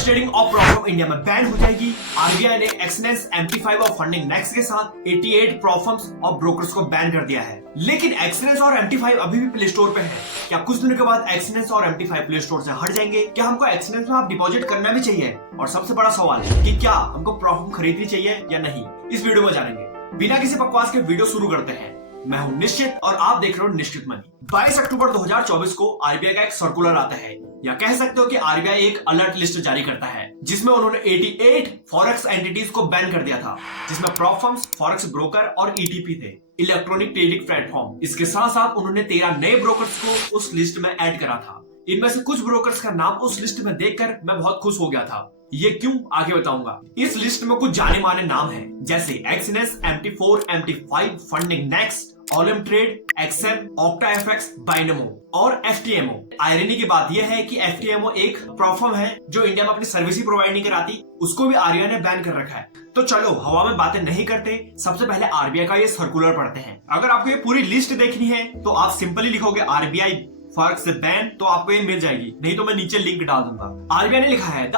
Forex trading of प्रॉफम India में ban हो जाएगी। आरबीआई ने एक्सनेस MT5 और फंडिंग नेक्स्ट के साथ 88 प्रॉफम्स और ब्रोकर्स को बैन कर दिया है। लेकिन एक्सनेस और MT5 अभी भी प्ले स्टोर पे है। क्या कुछ दिनों के बाद एक्सनेस और MT5 प्ले स्टोर से हट जाएंगे? क्या हमको एक्सनेस में आप डिपॉजिट करना भी चाहिए? और सबसे बड़ा सवाल कि क्या हमको प्रॉफम खरीदनी चाहिए या नहीं, इस वीडियो में जानेंगे। बिना किसी बकवास के वीडियो शुरू करते हैं। मैं हूं निश्चित और आप देख रहे हो निश्चित मनी। 22 अक्टूबर 2024 को आरबीआई का एक सर्कुलर आता है, या कह सकते हो कि आरबीआई एक अलर्ट लिस्ट जारी करता है जिसमें उन्होंने 88 फॉरेक्स एंटिटीज को बैन कर दिया था, जिसमें प्रॉफम्स, फॉरेक्स ब्रोकर और ईटीपी थे, इलेक्ट्रॉनिक ट्रेडिंग प्लेटफॉर्म। इसके साथ साथ उन्होंने 13 नए ब्रोकर्स को उस लिस्ट में ऐड करा था। इनमें से कुछ ब्रोकर्स का नाम उस लिस्ट में देखकर मैं बहुत खुश हो गया था। ये क्यों, आगे बताऊंगा। इस लिस्ट में कुछ जाने माने नाम हैं, जैसे Exness, MT4, MT5, funding next, ऑलम trade, XM, octa FX, Binomo और एफटीएमओ। आयरनी की बात यह है कि एफटीएमओ एक प्रोफर्म है जो इंडिया में अपनी सर्विस ही प्रोवाइड नहीं कराती, उसको भी आरबीआई ने बैन कर रखा है। तो चलो हवा में बातें नहीं करते, सबसे पहले आरबीआई का ये सर्कुलर पढ़ते हैं। अगर आपको ये पूरी लिस्ट देखनी है तो आप सिंपली लिखोगे आरबीआई फॉरेक्स से बैन, तो आपको ये मिल जाएगी, नहीं तो मैं नीचे लिंक डाल दूंगा। आरबीआई ने लिखा है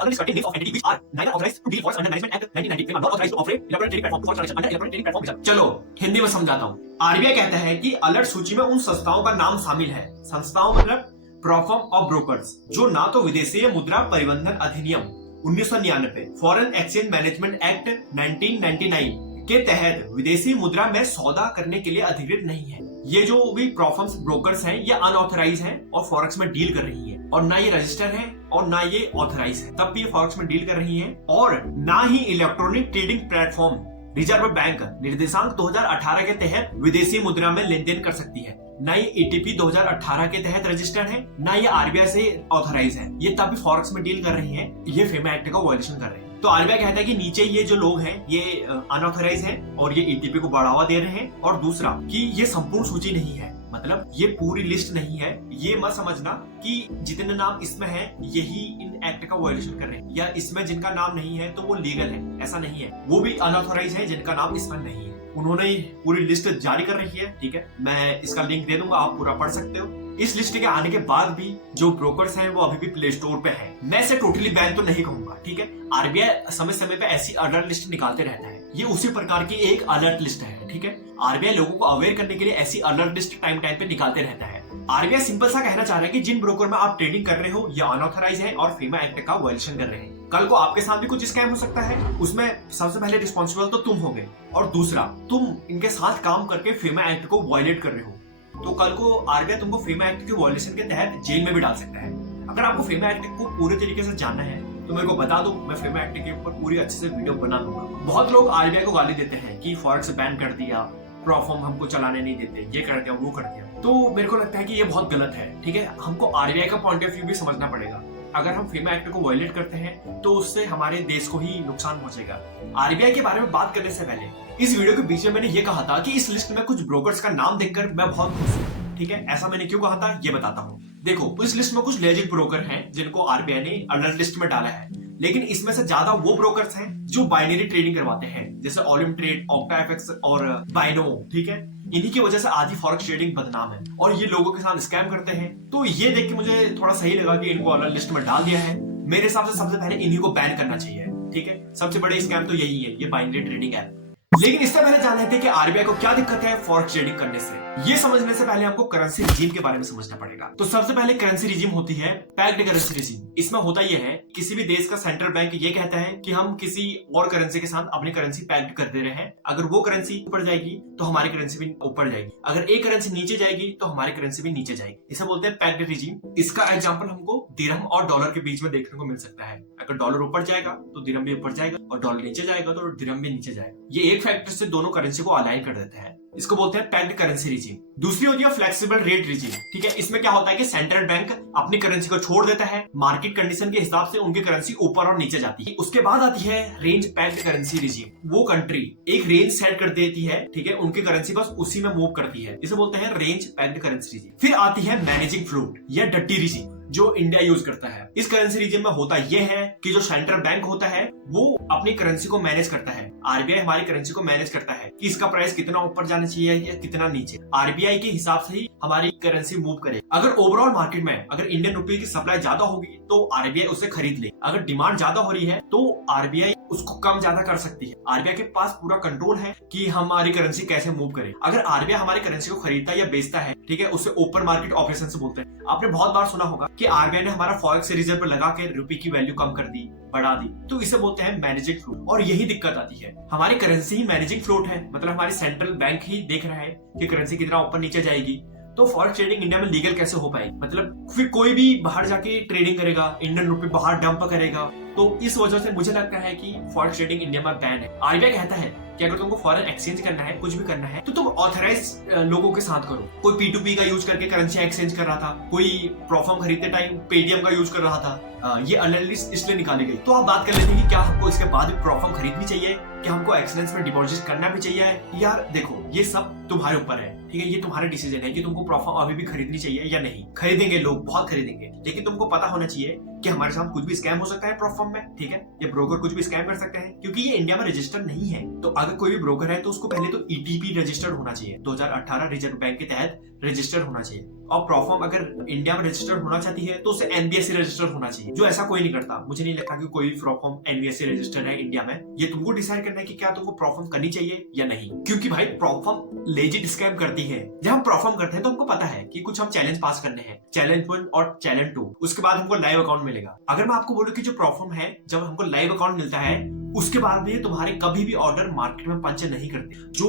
चलो हिंदी में समझाता हूँ। आरबीआई कहता है कि अलर्ट सूची में उन संस्थाओं का नाम शामिल है, संस्थाओं मतलब प्रॉफर्म और ब्रोकर्स, जो ना तो विदेशी मुद्रा परिबंधन अधिनियम 1999, फॉरेन एक्सचेंज मैनेजमेंट एक्ट 1999 के तहत विदेशी मुद्रा में सौदा करने के लिए अधिकृत नहीं है। ये जो भी प्रॉफर्म्स, ब्रोकर्स हैं, ये अनऑथराइज हैं और फॉरेक्स में डील कर रही है, और ना ये रजिस्टर है और ना ये ऑथराइज है, तब भी ये फॉरेक्स में डील कर रही है। और ना ही electronic trading platform reserve bank निर्देशांक 2018 के तहत विदेशी मुद्रा में लेन देन कर सकती है, ना ये ईटीपी 2018 के तहत रजिस्टर्ड है, ना ये आरबीआई से ऑथराइज है। ये तब भी फॉरेक्स में डील कर रही है, ये फेमा एक्ट का वायलेशन कर रहे हैं। तो आरबीआई कहता है कि नीचे ये जो लोग हैं ये अनऑथराइज हैं और ये ईटीपी को बढ़ावा दे रहे हैं। और दूसरा कि ये संपूर्ण सूची नहीं है, मतलब ये पूरी लिस्ट नहीं है। ये मत समझना कि जितने नाम इसमें हैं यही इन एक्ट का वायलेशन कर रहे हैं, या इसमें जिनका नाम नहीं है तो वो लीगल है, ऐसा नहीं है। वो भी अनऑथराइज है जिनका नाम इसमें नहीं है। उन्होंने पूरी लिस्ट जारी कर रखी है, ठीक है, मैं इसका लिंक दे दूंगा, आप पूरा पढ़ सकते हो। इस लिस्ट के आने के बाद भी जो ब्रोकर्स हैं वो अभी भी प्ले स्टोर पे हैं। मैं इसे टोटली बैन तो नहीं कहूंगा, ठीक है। आरबीआई समय समय पे ऐसी अलर्ट लिस्ट निकालते रहता है, ये उसी प्रकार की एक अलर्ट लिस्ट है, ठीक है। आरबीआई लोगों को अवेयर करने के लिए ऐसी अलर्ट लिस्ट टाइम टाइम पे निकालते रहता है। आरबीआई सिंपल सा कहना चाह रहा है कि जिन ब्रोकर में आप ट्रेडिंग कर रहे हो या अनऑथराइज है और फेमा एक्ट का वायलेशन कर रहे हैं, कल को आपके साथ भी कुछ स्कैम हो सकता है, उसमें सबसे पहले रिस्पॉन्सिबल तो तुम होगे, और दूसरा तुम इनके साथ काम करके फेमा एक्ट को वायलेट कर रहे हो, तो कल को आरबीआई तुमको फेमा एक्ट के वायलेशन के तहत जेल में भी डाल सकता है। अगर आपको फेमा एक्ट को पूरे तरीके से जानना है तो मेरे को बता दो, मैं फेमा एक्ट के ऊपर पूरी अच्छे से वीडियो बना दूंगा। बहुत लोग आरबीआई को गाली देते हैं कि फॉरेक्स बैन कर दिया, प्रॉफर्म हमको चलाने नहीं देते, ये कर दिया, वो कर दिया। तो मेरे को लगता है कि ये बहुत गलत है, ठीक है। हमको आरबीआई का पॉइंट ऑफ व्यू भी समझना पड़ेगा। अगर हम फेमा एक्ट को वायलेट करते हैं तो उससे हमारे देश को ही नुकसान पहुंचेगा। आरबीआई के बारे में बात करने से पहले इस वीडियो के बीच में मैंने ये कहा था कि इस लिस्ट में कुछ ब्रोकर्स का नाम देखकर मैं बहुत खुश हूँ, ठीक है। ऐसा मैंने क्यों कहा था ये बताता हूँ। देखो, इस लिस्ट में कुछ लेजिट ब्रोकर हैं जिनको आरबीआई ने अलर्ट लिस्ट में डाला है, लेकिन इसमें से ज्यादा वो ब्रोकर्स हैं जो बाइनरी ट्रेडिंग करवाते हैं, जैसे ऑलम ट्रेड, ऑक्टा एफएक्स और बाइनोमो, ठीक है। इन्हीं की वजह से आधी फॉरेक्स ट्रेडिंग बदनाम है और ये लोगों के साथ स्कैम करते हैं। तो ये देख के मुझे थोड़ा सही लगा कि इनको अलर्ट लिस्ट में डाल दिया है। मेरे हिसाब से सबसे पहले इन्हीं को बैन करना चाहिए, ठीक है। सबसे बड़े स्कैम तो यही है, ये बाइनरी ट्रेडिंग ऐप। लेकिन इससे पहले जान लेते हैं कि आरबीआई को क्या दिक्कत है फॉरेक्स ट्रेडिंग करने से। ये समझने से पहले आपको करेंसी रिजीम के बारे में समझना पड़ेगा। तो सबसे पहले करेंसी रिजीम होती है पैक्ड करेंसी रिजीम। इसमें होता यह है, किसी भी देश का सेंट्रल बैंक ये कहता है कि हम किसी और करेंसी के साथ अपनी करेंसी पैक्ड कर दे रहे हैं। अगर वो करेंसी ऊपर जाएगी तो हमारी करेंसी भी ऊपर जाएगी, अगर एक करेंसी नीचे जाएगी तो हमारी करेंसी भी नीचे जाएगी। इसे बोलते हैं पैक्ड रिजीम। इसका एग्जाम्पल हमको दिरहम और डॉलर के बीच में देखने को मिल सकता है। अगर डॉलर ऊपर जाएगा तो दिरहम भी ऊपर जाएगा, और डॉलर नीचे जाएगा तो दिरहम भी नीचे जाएगा। ये एक फैक्टर से दोनों करेंसी को अलाइन कर देते हैं। इसको बोलते हैं पैक्ड करेंसी रिजीम। दूसरी होती है फ्लेक्सिबल रेट रिजीम, ठीक है। इसमें क्या होता है कि सेंट्रल बैंक अपनी करेंसी को छोड़ देता है, मार्केट कंडीशन के हिसाब से उनकी करेंसी ऊपर और नीचे जाती है। उसके बाद आती है रेंज पैक्ड करेंसी रिजीम। वो कंट्री एक रेंज सेट कर देती है, ठीक है, उनकी करेंसी बस उसी में मूव करती है। इसे बोलते हैं रेंज पैक्ड करेंसी रिजीम। फिर आती है मैनेजिंग फ्लोट या डटी रिजीम, जो इंडिया यूज करता है। इस करेंसी रीजन में होता यह है कि जो सेंट्रल बैंक होता है वो अपनी करेंसी को मैनेज करता है। आरबीआई हमारी करेंसी को मैनेज करता है कि इसका प्राइस कितना ऊपर जाना चाहिए या कितना नीचे। आरबीआई के हिसाब से ही हमारी करेंसी मूव करे। अगर ओवरऑल मार्केट में अगर इंडियन रुपए की सप्लाई ज्यादा होगी तो आरबीआई उसे खरीद ले। अगर डिमांड ज्यादा हो रही है तो आरबीआई उसको कम ज्यादा कर सकती है। आरबीआई के पास पूरा कंट्रोल है कि हमारी करेंसी कैसे मूव करे। अगर आरबीआई हमारी करेंसी को खरीदता या बेचता है, ठीक है, उसे ओपन मार्केट ऑपरेशन से बोलते हैं। आपने बहुत बार सुना होगा कि आरबीआई ने हमारा फॉरेक्स रिजर्व पर लगा के रुपए की वैल्यू कम कर दी, बढ़ा दी, तो इसे बोलते हैं मैनेजिंग फ्लोट। और यही दिक्कत आती है, हमारी करेंसी ही मैनेजिंग फ्लोट है, मतलब हमारी सेंट्रल बैंक ही देख रहा है कि करेंसी कितना ऊपर नीचे जाएगी। तो फॉरेक्स ट्रेडिंग इंडिया में लीगल कैसे हो पाएगी? मतलब फिर कोई भी बाहर जाके ट्रेडिंग करेगा, इंडियन रुपए बाहर डंप करेगा। तो इस वजह से मुझे लगता है कि फॉरेक्स ट्रेडिंग इंडिया में बैन है। आरबीआई कहता है कि अगर तुमको फॉरेन एक्सचेंज करना है, कुछ भी करना है, तो तुम ऑथराइज लोगों के साथ करो। कोई P2P का यूज करके करेंसी एक्सचेंज कर रहा था, कोई प्रोफॉर्म खरीदते टाइम पेटीएम का यूज कर रहा था। ये अलर्ट लिस्ट इसलिए निकाली गई। तो आप बात कर लेते हैं कि क्या हमको इसके बाद भी प्रोफॉर्म खरीदनी चाहिए, क्या हमको एक्सचेंज में डिपॉजिट करना भी चाहिए। यार देखो, ये सब तुम्हारे ऊपर है, ठीक है, ये तुम्हारा डिसीजन है कि तुमको प्रोफॉर्म अभी भी खरीदनी चाहिए या नहीं। खरीदेंगे लोग, बहुत खरीदेंगे, लेकिन तुमको पता होना चाहिए कि हमारे साथ कुछ भी स्कैम हो सकता है प्रोफॉर्म में, ठीक है, ये ब्रोकर कुछ भी स्कैम कर सकते हैं, क्योंकि ये इंडिया में रजिस्टर्ड नहीं है। तो अगर कोई भी ब्रोकर है तो उसको पहले तो ईटीपी रजिस्टर्ड होना चाहिए, 2018 रिजर्व बैंक के तहत रजिस्टर्ड होना चाहिए। और प्रोफॉर्म अगर इंडिया में रजिस्टर्ड होना चाहती है तो उसे एनबीएससी रजिस्टर्ड होना चाहिए, जो ऐसा कोई नहीं करता। मुझे नहीं लगता कि कोई प्रोफॉर्म एनबीएससी रजिस्टर्ड है इंडिया में। ये तुमको डिसाइड करना है कि क्या तुमको प्रोफॉर्म करनी चाहिए या नहीं, क्योंकि भाई प्रोफॉर्म लेजिट स्कैम करती है। जब हम प्रोफॉर्म करते हैं तो हमको पता है कि कुछ हम चैलेंज पास करने हैं, चैलेंज 1 और चैलेंज 2, उसके बाद हमको लाइव अकाउंट मिलेगा। अगर मैं आपको बोलूं कि जो प्रोफॉर्म है, जब हमको लाइव अकाउंट मिलता है उसके बाद भी तुम्हारे कभी भी ऑर्डर मार्केट में पंच नहीं करते। जो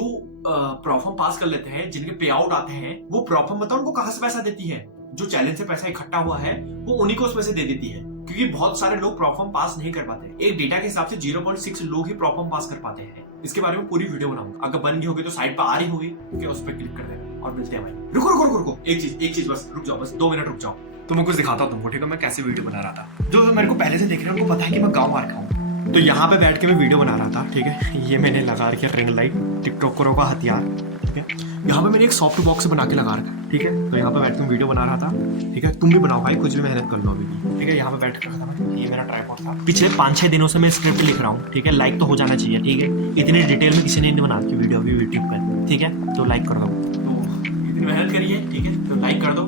प्रोफॉर्म पास कर लेते हैं, जिनके पे आउट आते हैं, वो प्रोफॉर्म मतलब उनको कहां से पैसा देती है? जो चैलेंज से पैसा इकट्ठा हुआ है वो उन्हीं को उसमें से दे देती है, क्योंकि बहुत सारे लोग प्रोफॉर्म पास नहीं कर पाते। एक डेटा के हिसाब से 0.6 लोग ही प्रोफॉर्म पास कर पाते हैं। इसके बारे में पूरी वीडियो बनाऊंगा, अगर बन गई होगी तो साइड पर आ रही होगी, क्योंकि उस पर क्लिक कर देना। और मिलते हैं भाई। रुको रुको रुको रुको, एक चीज बस रुक जाओ, बस 2 मिनट रुक जाओ, तो मैं कुछ दिखाता हूँ तुमको, ठीक है, मैं कैसे वीडियो बना रहा था। जो मेरे को पहले से देख रहे हैं उनको पता है कि मैं गाँव मार का हूँ। तो यहाँ पे बैठ के मैं वीडियो बना रहा था, ठीक है, ये मैंने लगा रखा रिंग लाइट, टिकटॉकरों का हथियार, ठीक है। यहाँ पे मैंने एक सॉफ्ट बॉक्स बना के लगा रखा, ठीक है। तो यहाँ पे बैठ के वीडियो बना रहा था, ठीक है। तुम भी बनाओ भाई, कुछ भी मेहनत कर लो अभी भी, ठीक है। यहाँ पे बैठ कर रखा था, ये मेरा ट्राइपॉड था। पिछले 5-6 दिनों से मैं स्क्रिप्ट लिख रहा हूँ, ठीक है। लाइक तो हो जाना चाहिए, ठीक है। इतनी डिटेल में किसी ने नहीं बना की वीडियो अभी यूट्यूब पर, ठीक है। तो लाइक कर दो, तो इतनी मेहनत करिए, ठीक है, तो लाइक कर दो।